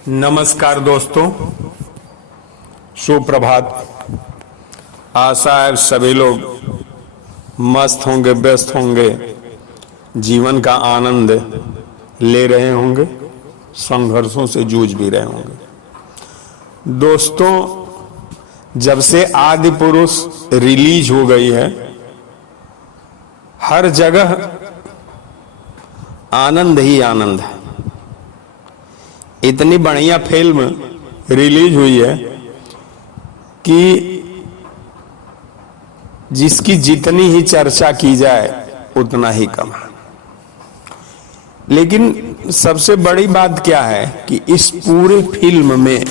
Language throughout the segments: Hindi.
नमस्कार दोस्तों, सुप्रभात। आशा है सभी लोग मस्त होंगे, व्यस्त होंगे, जीवन का आनंद ले रहे होंगे, संघर्षों से जूझ भी रहे होंगे। दोस्तों, जब से आदि पुरुष रिलीज हो गई है, हर जगह आनंद ही आनंद है। इतनी बढ़िया फिल्म रिलीज हुई है कि जिसकी जितनी ही चर्चा की जाए उतना ही कम है। लेकिन सबसे बड़ी बात क्या है कि इस पूरे फिल्म में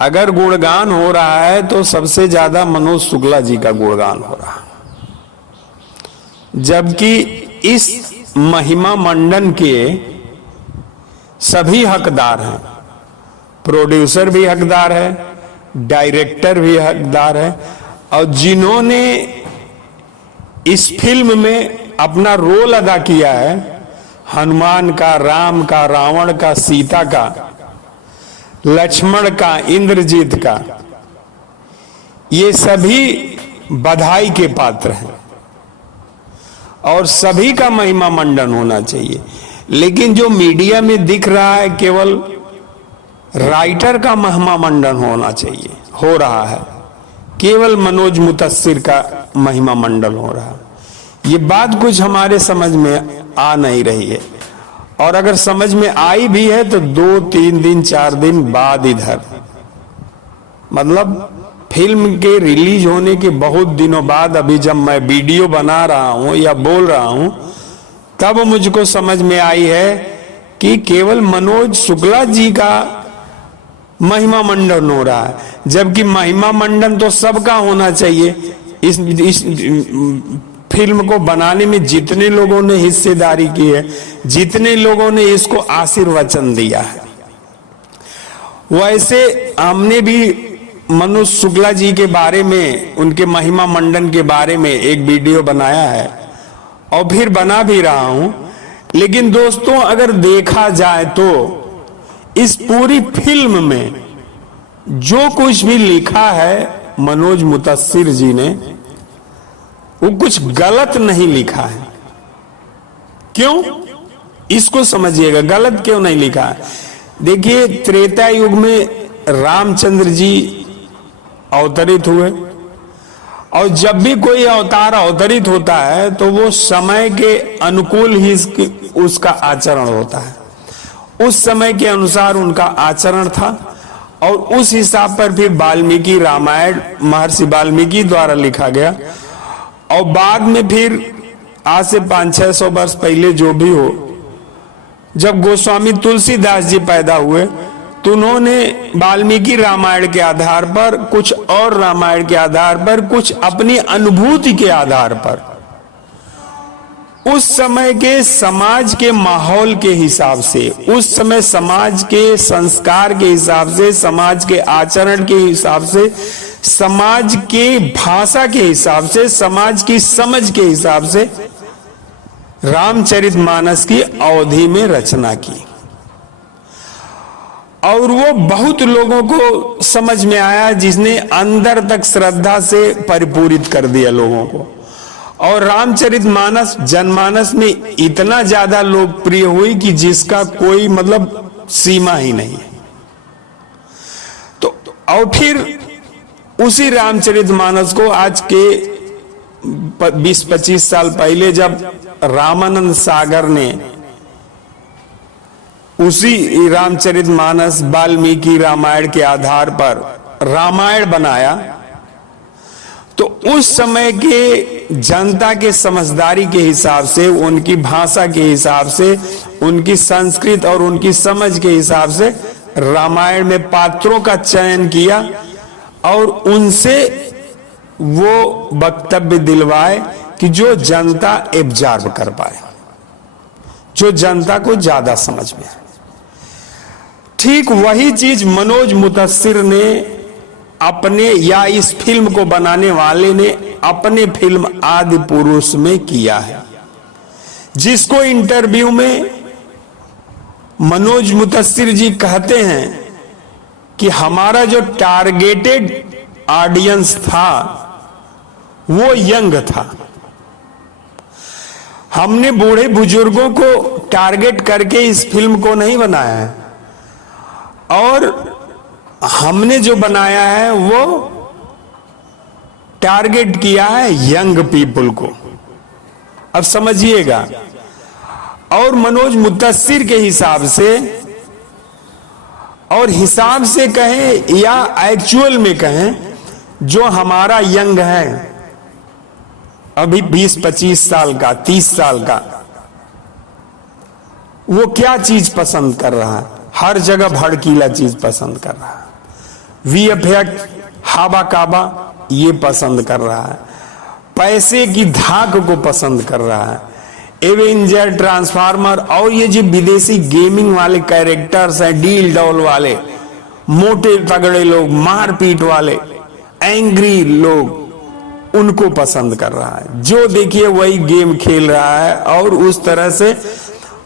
अगर गुणगान हो रहा है तो सबसे ज्यादा मनोज शुक्ला जी का गुणगान हो रहा है, जबकि इस महिमा मंडन के सभी हकदार हैं। प्रोड्यूसर भी हकदार है, डायरेक्टर भी हकदार है, और जिन्होंने इस फिल्म में अपना रोल अदा किया है, हनुमान का, राम का, रावण का, सीता का, लक्ष्मण का, इंद्रजीत का, ये सभी बधाई के पात्र हैं और सभी का महिमा मंडन होना चाहिए। लेकिन जो मीडिया में दिख रहा है, केवल राइटर का महिमा मंडन होना चाहिए, हो रहा है, केवल मनोज मुतस्सिर का महिमा मंडन हो रहा है। ये बात कुछ हमारे समझ में आ नहीं रही है, और अगर समझ में आई भी है तो 2-3 दिन 4 दिन बाद इधर, मतलब फिल्म के रिलीज होने के बहुत दिनों बाद, अभी जब मैं वीडियो बना रहा हूं या बोल रहा हूं, तब मुझको समझ में आई है कि केवल मनोज शुक्ला जी का महिमा मंडन हो रहा है, जबकि महिमा मंडन तो सबका होना चाहिए। इस फिल्म को बनाने में जितने लोगों ने हिस्सेदारी की है, जितने लोगों ने इसको आशीर्वचन दिया है, वैसे हमने भी मनोज शुक्ला जी के बारे में, उनके महिमा मंडन के बारे में एक वीडियो बनाया है और फिर बना भी रहा हूं। लेकिन दोस्तों, अगर देखा जाए तो इस पूरी फिल्म में जो कुछ भी लिखा है मनोज मुतस्सिर जी ने, वो कुछ गलत नहीं लिखा है। क्यों? इसको समझिएगा, गलत क्यों नहीं लिखा है। देखिए, त्रेता युग में रामचंद्र जी अवतरित हुए, और जब भी कोई अवतार अवतरित होता है तो वो समय के अनुकूल ही उसका आचरण होता है। उस समय के अनुसार उनका आचरण था, और उस हिसाब पर फिर वाल्मीकि रामायण महर्षि वाल्मीकि द्वारा लिखा गया। और बाद में फिर आज से 500-600 वर्ष पहले जो भी हो, जब गोस्वामी तुलसीदास जी पैदा हुए तो उन्होंने वाल्मीकि रामायण के आधार पर, कुछ और रामायण के आधार पर, कुछ अपनी अनुभूति के आधार पर, उस समय के समाज के माहौल के हिसाब से, उस समय समाज के संस्कार के हिसाब से, समाज के आचरण के हिसाब से, समाज के भाषा के हिसाब से, समाज की समझ के हिसाब से रामचरितमानस की अवधि में रचना की। और वो बहुत लोगों को समझ में आया, जिसने अंदर तक श्रद्धा से परिपूरित कर दिया लोगों को। और रामचरितमानस जनमानस में इतना ज्यादा लोकप्रिय हुई कि जिसका कोई मतलब सीमा ही नहीं है। तो और फिर उसी रामचरितमानस को आज के 20-25 साल पहले जब रामानंद सागर ने उसी रामचरितमानस वाल्मीकि रामायण के आधार पर रामायण बनाया, तो उस समय के जनता के समझदारी के हिसाब से, उनकी भाषा के हिसाब से, उनकी संस्कृत और उनकी समझ के हिसाब से रामायण में पात्रों का चयन किया और उनसे वो वक्तव्य दिलवाए कि जो जनता एब्जॉर्ब कर पाए, जो जनता को ज्यादा समझ में आए। ठीक वही चीज मनोज मुतस्सिर ने अपने, या इस फिल्म को बनाने वाले ने अपने फिल्म आदि पुरुष में किया है, जिसको इंटरव्यू में मनोज मुतस्सिर जी कहते हैं कि हमारा जो टारगेटेड ऑडियंस था वो यंग था। हमने बूढ़े बुजुर्गों को टारगेट करके इस फिल्म को नहीं बनाया है, और हमने जो बनाया है वो टारगेट किया है यंग पीपल को। अब समझिएगा। और मनोज मुतस्सिर के हिसाब से, और हिसाब से कहें या एक्चुअल में कहें, जो हमारा यंग है अभी 20-25 साल का, 30 साल का, वो क्या चीज पसंद कर रहा है? हर जगह भड़कीला चीज पसंद कर रहा है। VFX हाबा काबा ये पसंद कर रहा है, पैसे की धाक को पसंद कर रहा है, एवेंजर, ट्रांसफार्मर और ये जो विदेशी गेमिंग वाले कैरेक्टर्स हैं, डील डॉल वाले, मोटे तगड़े लोग, मारपीट वाले, एंग्री लोग, उनको पसंद कर रहा है। जो देखिए वही गेम खेल रहा है और उस तरह से,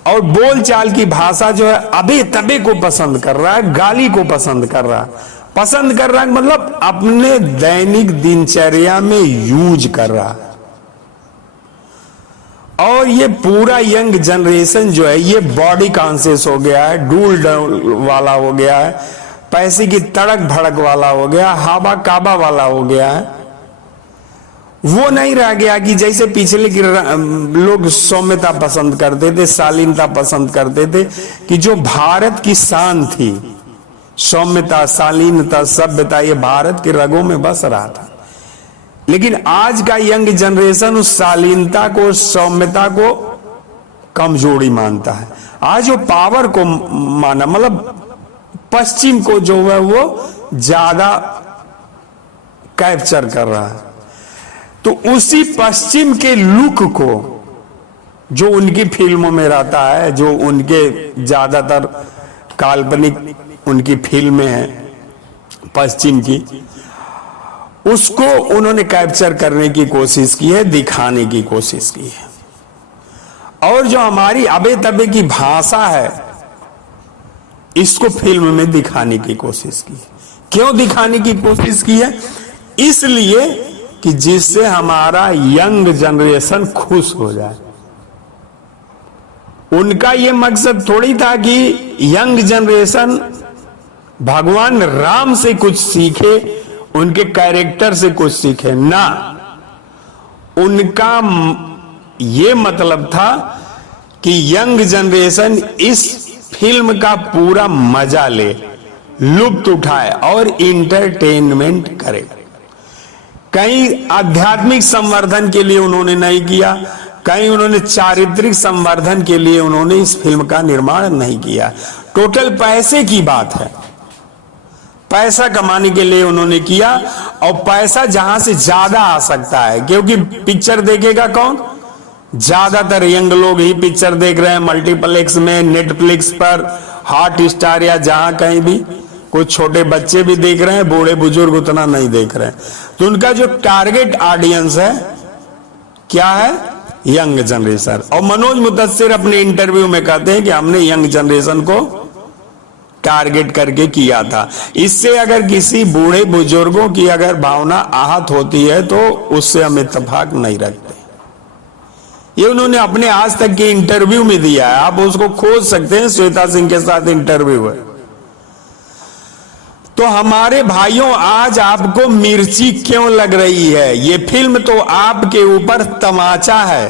और बोलचाल की भाषा जो है अबे तबे को पसंद कर रहा है, गाली को पसंद कर रहा है। पसंद कर रहा है मतलब अपने दैनिक दिनचर्या में यूज कर रहा है। और ये पूरा यंग जनरेशन जो है ये बॉडी कॉन्शियस हो गया है, डूल डॉल वाला हो गया है, पैसे की तड़क भड़क वाला हो गया, हाबा काबा वाला हो गया है। वो नहीं रह गया कि जैसे पिछले के लोग सौम्यता पसंद करते थे, शालीनता पसंद करते थे, कि जो भारत की शान थी, सौम्यता, शालीनता, सभ्यता, ये भारत के रगों में बस रहा था। लेकिन आज का यंग जनरेशन उस शालीनता को, सौम्यता को कमजोरी मानता है। आज वो पावर को माना, मतलब पश्चिम को जो है वो ज्यादा कैप्चर कर रहा है। तो उसी पश्चिम के लुक को जो उनकी फिल्मों में रहता है, जो उनके ज्यादातर काल्पनिक उनकी फिल्में हैं पश्चिम की, उसको उन्होंने कैप्चर करने की कोशिश की है, दिखाने की कोशिश की है। और जो हमारी अबे तबे की भाषा है, इसको फिल्म में दिखाने की कोशिश की है। क्यों दिखाने की कोशिश की है? इसलिए कि जिससे हमारा यंग जनरेशन खुश हो जाए। उनका यह मकसद थोड़ी था कि यंग जनरेशन भगवान राम से कुछ सीखे, उनके कैरेक्टर से कुछ सीखे ना। उनका यह मतलब था कि यंग जनरेशन इस फिल्म का पूरा मजा ले, लुत्फ उठाए और इंटरटेनमेंट करे। कहीं आध्यात्मिक संवर्धन के लिए उन्होंने नहीं किया, कहीं उन्होंने चारित्रिक संवर्धन के लिए उन्होंने इस फिल्म का निर्माण नहीं किया। टोटल पैसे की बात है, पैसा कमाने के लिए उन्होंने किया। और पैसा जहां से ज्यादा आ सकता है, क्योंकि पिक्चर देखेगा कौन? ज्यादातर यंग लोग ही पिक्चर देख रहे हैं मल्टीप्लेक्स में, नेटफ्लिक्स पर, हॉट स्टार या जहां कहीं भी। कुछ छोटे बच्चे भी देख रहे हैं, बूढ़े बुजुर्ग उतना नहीं देख रहे हैं। तो उनका जो टारगेट ऑडियंस है क्या है? Young generation. और मनोज मुतस्सिर अपने इंटरव्यू में कहते हैं कि हमने यंग जनरेशन को टारगेट करके किया था। इससे अगर किसी बूढ़े बुजुर्गों की अगर भावना आहत होती है तो उससे हम इत्तेफाक नहीं रखते। ये उन्होंने अपने आज तक के इंटरव्यू में दिया है, आप उसको खोज सकते हैं, श्वेता सिंह के साथ इंटरव्यू है। तो हमारे भाइयों, आज आपको मिर्ची क्यों लग रही है? ये फिल्म तो आपके ऊपर तमाचा है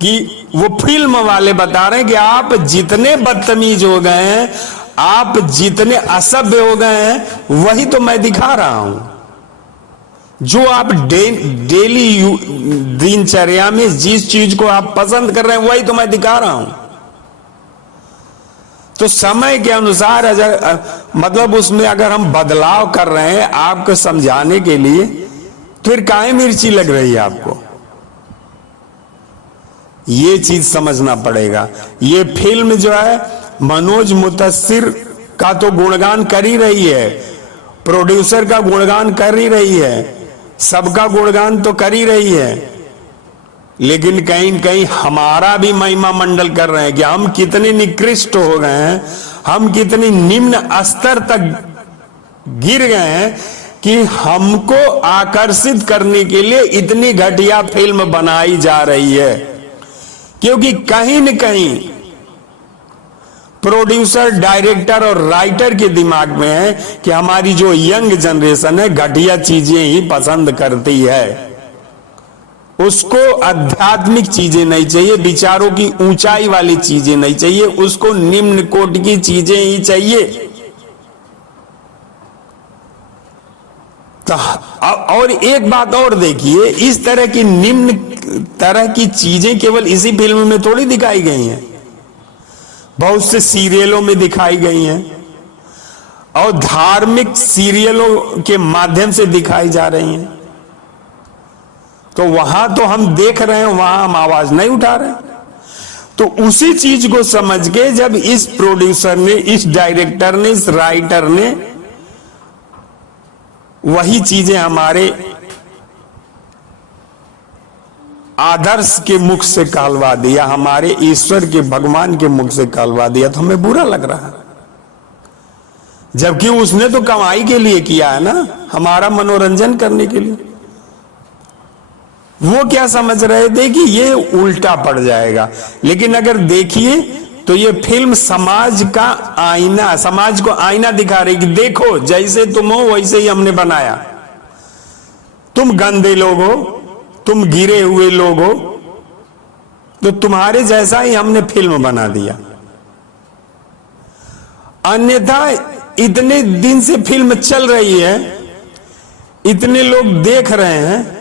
कि वो फिल्म वाले बता रहे हैं कि आप जितने बदतमीज हो गए हैं, आप जितने असभ्य हो गए हैं, वही तो मैं दिखा रहा हूं। जो आप डेली दिनचर्या में जिस चीज को आप पसंद कर रहे हैं, वही तो मैं दिखा रहा हूं। तो समय के अनुसार मतलब उसमें अगर हम बदलाव कर रहे हैं आपको समझाने के लिए, फिर काहे मिर्ची लग रही है आपको? ये चीज समझना पड़ेगा। ये फिल्म जो है मनोज मुतस्सिर का तो गुणगान कर ही रही है, प्रोड्यूसर का गुणगान कर ही रही है, सबका गुणगान तो कर ही रही है। लेकिन कहीं कहीं हमारा भी महिमा मंडल कर रहे हैं कि हम कितने निकृष्ट हो गए हैं, हम कितने निम्न स्तर तक गिर गए हैं कि हमको आकर्षित करने के लिए इतनी घटिया फिल्म बनाई जा रही है। क्योंकि कहीं न कहीं प्रोड्यूसर, डायरेक्टर और राइटर के दिमाग में है कि हमारी जो यंग जनरेशन है घटिया चीजें ही पसंद करती है, उसको आध्यात्मिक चीजें नहीं चाहिए, विचारों की ऊंचाई वाली चीजें नहीं चाहिए, उसको निम्न कोटि की चीजें ही चाहिए। तो और एक बात और देखिए, इस तरह की निम्न तरह की चीजें केवल इसी फिल्म में थोड़ी दिखाई गई हैं, बहुत से सीरियलों में दिखाई गई हैं और धार्मिक सीरियलों के माध्यम से दिखाई जा रही हैं। तो वहां तो हम देख रहे हैं, वहां हम आवाज नहीं उठा रहे हैं। तो उसी चीज को समझ के जब इस प्रोड्यूसर ने, इस डायरेक्टर ने, इस राइटर ने वही चीजें हमारे आदर्श के मुख से कहलवा दिया, हमारे ईश्वर के, भगवान के मुख से कहलवा दिया, तो हमें बुरा लग रहा है। जबकि उसने तो कमाई के लिए किया है ना, हमारा मनोरंजन करने के लिए। वो क्या समझ रहे थे कि ये उल्टा पड़ जाएगा, लेकिन अगर देखिए तो ये फिल्म समाज का आईना, समाज को आईना दिखा रही कि देखो जैसे तुम हो वैसे ही हमने बनाया, तुम गंदे लोग हो, तुम गिरे हुए लोग हो, तो तुम्हारे जैसा ही हमने फिल्म बना दिया। अन्यथा इतने दिन से फिल्म चल रही है, इतने लोग देख रहे हैं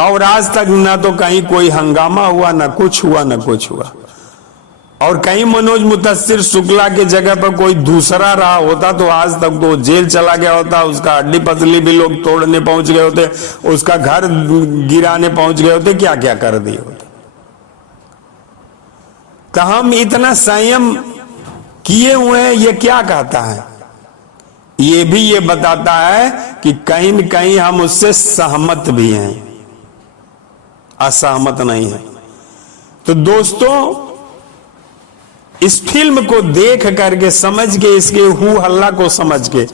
और आज तक ना तो कहीं कोई हंगामा हुआ, ना कुछ हुआ, ना कुछ हुआ। और कहीं मनोज मुतस्सिर शुक्ला के जगह पर कोई दूसरा रहा होता तो आज तक तो जेल चला गया होता, उसका हड्डी पसली भी लोग तोड़ने पहुंच गए होते, उसका घर गिराने पहुंच गए होते, क्या क्या कर दिए होते। तो हम इतना संयम किए हुए हैं, ये क्या कहता है? ये भी ये बताता है कि कहीं न कहीं हम उससे सहमत भी हैं, असहमत नहीं है। तो दोस्तों, इस फिल्म को देख करके, समझ के, इसके हू हल्ला को समझ के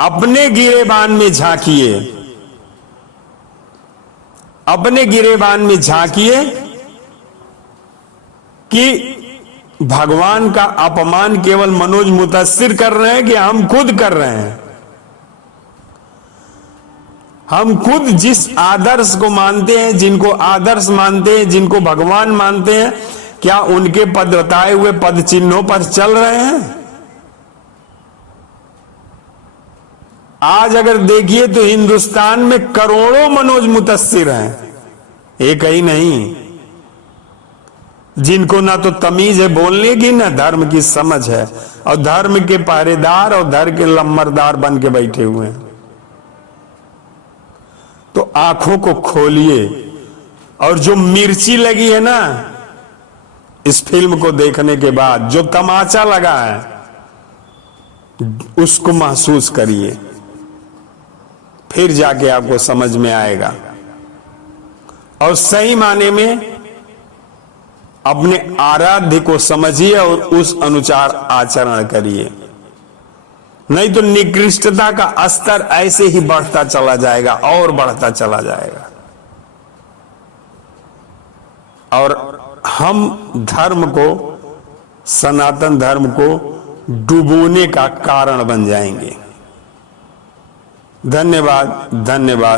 अपने गिरेबान में झांकिए, अपने गिरेबान में झांकिए कि भगवान का अपमान केवल मनोज मुतस्सिर कर रहे हैं कि हम खुद कर रहे हैं। हम खुद जिस आदर्श को मानते हैं, जिनको आदर्श मानते हैं, जिनको भगवान मानते हैं, क्या उनके पद बताए हुए पद चिन्हों पर चल रहे हैं? आज अगर देखिए तो हिंदुस्तान में करोड़ों मनोज मुतस्सिर हैं, एक ही नहीं, जिनको ना तो तमीज है बोलने की, ना धर्म की समझ है, और धर्म के पहरेदार और धर्म के लम्बरदार बन के बैठे हुए हैं। तो आंखों को खोलिए, और जो मिर्ची लगी है ना इस फिल्म को देखने के बाद, जो तमाचा लगा है, उसको महसूस करिए, फिर जाके आपको समझ में आएगा और सही माने में अपने आराध्य को समझिए और उस अनुसार आचरण करिए। नहीं तो निकृष्टता का स्तर ऐसे ही बढ़ता चला जाएगा और बढ़ता चला जाएगा, और हम धर्म को, सनातन धर्म को डुबोने का कारण बन जाएंगे। धन्यवाद, धन्यवाद।